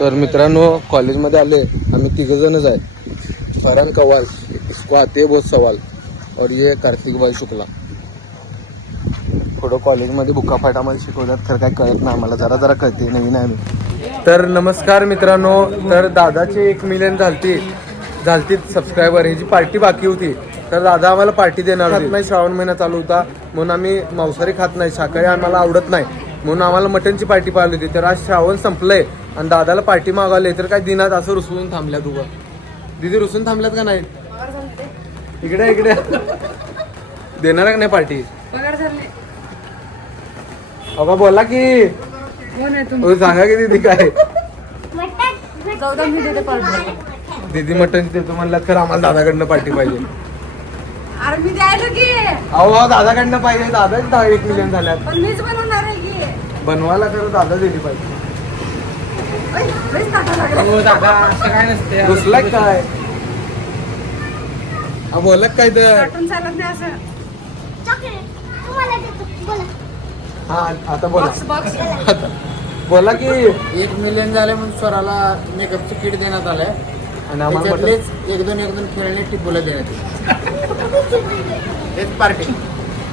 तर मित्रांनो कॉलेजमध्ये आले आम्ही 3 जणच आहे. फरहान कवाल, इसको आते हैं बहुत सवाल और ये कार्तिक भाई शुक्ला. थोडं कॉलेजमध्ये बुक्का फाटामध्ये शिकवतात खरं काय कळत नाही आम्हाला, जरा जरा कळते, नवीन आहे आम्ही. तर नमस्कार मित्रांनो, तर दादाची 1 मिलियन झालती सबस्क्रायबर, ह्याची पार्टी बाकी होती. तर दादा आम्हाला पार्टी देणार होती. नाही श्रावण महिना चालू होता म्हणून आम्ही मांसाहारी खात नाही, शाकाहारी आम्हाला आवडत नाही म्हणून आम्हाला मटनची पार्टी पाहिली होती. तर आज श्रावण संपलंय आणि दादाला पार्टी मागवली तर काय दिनात असं रुसून थांबल्या. तुझं दीदी रुसून थांबल्यात का नाही? इकडे इकडे देणार का नाही पार्टी? अबा बोला की सांगा की दीदी काय दीदी मटन देतो म्हणलं तर आम्हाला दादाकडनं पार्टी पाहिजे. अहो दादाकडनं पाहिजे, दादा 1 मिलियन झाल्यात बनवायला, खरं दादा दिली पाहिजे. दादा असं काय नसते. घुसला काय बोलत काय तर हा आता बोला आता बोला की 1 मिलियन झाले म्हणून स्वराला मेकअपचं किट देण्यात आलंय आणि आम्हाला त्याच्यातलेच एक दोन खेळणे टिपूला देण्यात येते पार्टी.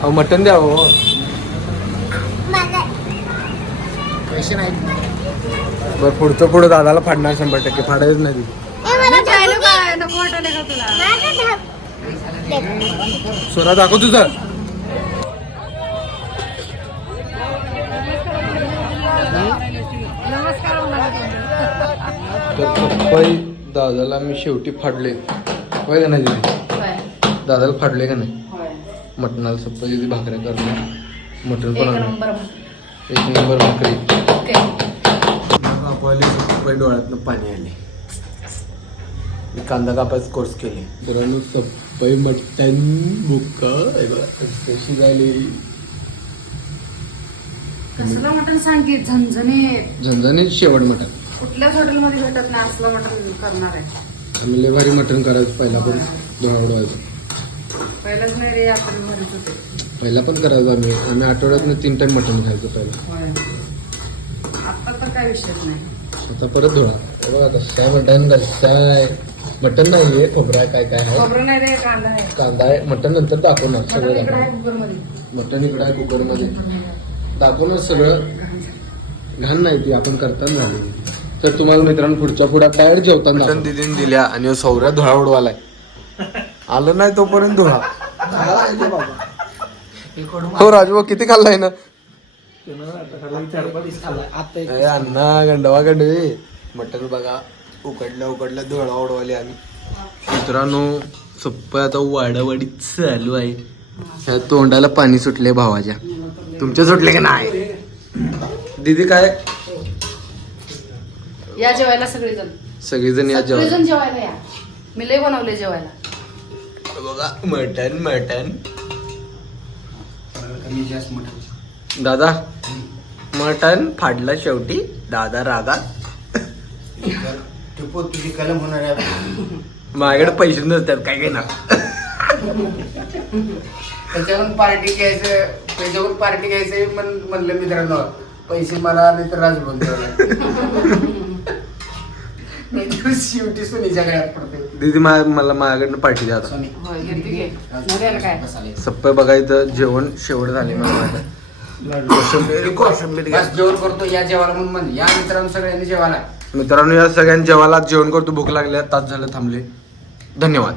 अहो मटन द्या हो. पैसे नाही. बरं पुढं दादाला फाडणार 100%, फाडायच नाही. स्वरा दाखव तुझं. तर पप्पाई दादाला मी शेवटी फाडले होय का नाही दीदी? दादाला फाडले का नाही? मटणाला सप्पाई दीदी भाकऱ्या करणार, मटण पण आणणार 1 नंबर भाकरी. पप्पाई डोळ्यातनं पाणी आले. मी कांदा कापायचं कोर्स केले. पुराणू सप्पाई मटण बुक्का कशी झाली. कसलं मटण सांग की? झणझणीत शेवट मटण कुठल्याच हॉटेलमध्ये भेटत नाही असलं मटण करणार आहे. आम्ही लय भारी मटण करायचं. पहिला पण डोळा उडवायचं. पहिलंच नाही रे, आपण घरीच होते. पहिला पण करायचं आम्ही आठवड्यातनं 3 टाइम मटण खायचं पहिला. आता तर काय विषयच नाही. आता परत धुळा. बघा कसं आहे मटण, कसं आहे मटण नाही आहे, खोबरं आहे, काय काय आहे. खोबरं नाही रे, कांदा आहे. कांदा आहे. मटण नंतर दाखवणार सगळं. इकडे आहे कुकरमध्ये. मटण इकडं आहे कुकरमध्ये दाखवणार सगळं. घाण नाही ती आपण करताना झाली. तर तुम्हाला मित्रांनो पुढच्या काय जेवताना मटण दिदीने दिल्या आणि सौर्या धुळा उडवालाय. आलं नाही तोपर्यंत धुळा. हो राजू किती खाल्लाय ना? अण्णा गंडवा गंडवे मटण बघा उकडल्या धुळा उडवाले आम्ही. मित्रांनो सोप्प आता वाडावाडी चालू आहे. ह्या तोंडाला पाणी सुटले भावाच्या. तुमचे सुटले का नाही? दीदी काय या जेवायला सगळेजण या जेवायला. जेवायला या. मी लय बनवले जेवायला. बघा मटन दादा मटन फाडला शेवटी. दादा रागात तुझी कलम होणार आहे. माझ्याकडे पैसे नसतात काय काय ना. त्याच्यावरून पार्टी घ्यायचं म्हणलं मित्रांनो. पैसे मला आले तर राज बोलतो. शेवटी सोनीच्या गळ्यात पडते. दीदी मला माझ्याकडनं पार्टी द्या आता. सप्पे बघा इथं जेवण शेवट झाले. कोशिंबीर जेवण करतो या जेवायला म्हणून या मित्रांनो सगळ्यांनी जेवायला. मित्रांनो या सगळ्यांनी जेवायला जेवण करतो. भूक लागल्या, तास झालं थांबले. धन्यवाद.